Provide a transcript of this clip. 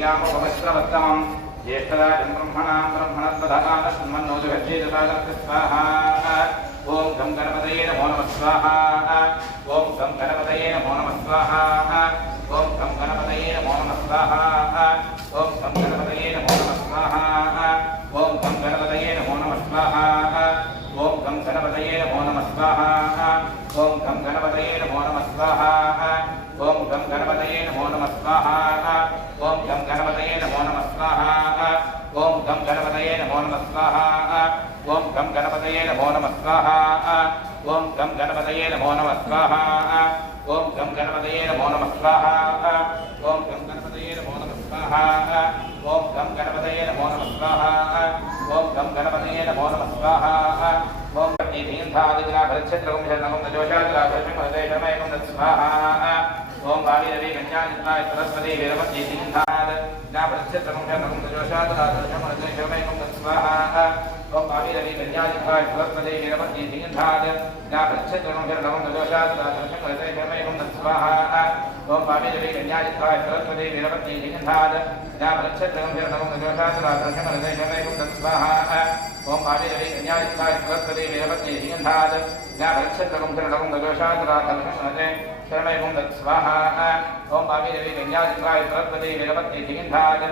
श्रीरामोपमश्रवत्तमम् ज्येष्ठराजं ब्रह्मणां ब्रह्मणस्पदानस्मन्नोजुभज्येदसादर्शस्वाहा ॐ गं गणपतये नमो नमः स्वाहा ॐ गं गणपतये नमो नमः स्वाहा ॐ गं गणपतये नमो नमः स्वाहा ॐ गं गणपतये नमो नमः स्वाहा ॐ गं गणपतये नमो नमः स्वाहा ॐ गं गणपतये नमो नमः स्वाहा ॐ गं गणपतये नमो नमः स्वाहा ॐ गं गणपतये नमो नमः स्वाहा ॐ गं गणपतये नमो नमः स्वाहा ॐ गं गणपतये नमो नमः स्वाहा ॐ गं गणपतये नमो नमः स्वाहा ॐ गं गणपतये नमो नमः स्वाहा ॐ गं गणपतये नमो नमः स्वाहा ॐ गं गणपतये नमो नमः स्वाहा ॐ गं गणपतये नमो नमः स्वाहा ॐ गं गणपतये नमो नमः स्वाहा ॐ तीर्थादिग्राभरक्षत्रं शरणं जोषादिराभरक्षमहृदयशमयं स्वाहा ॐ भाविरवि कन्यादित्वाय सरस्वती वीरवती तीर्थाद नाभरक्षत्रं शरणं जोषादिराभरक्षमहृदयशमयं स्वाहा ॐ भाविरवि कन्यादित्वाय सरस्वती वीरवती तीर्थाद नाभरक्षत्रं शरणं जोषादिराभरक्षमहृदयशमयं स्वाहा ॐ भाविरवि कन्यादित्वाय सरस्वती वीरवती तीर्थाद नाभरक्षत्रं शरणं जोषादिराभरक्षमहृदयशमयं स्वाहा ॐ भाविरवि कन्यादित्वाय सरस्वती वीरवती तीर्थाद नाभरक्षत्रं शरणं जोषादिराभरक्षमहृदयशमयं स्वाहा ॐ भाविरवि कन्यादित्वाय सरस्वती वीरवती तीर्थाद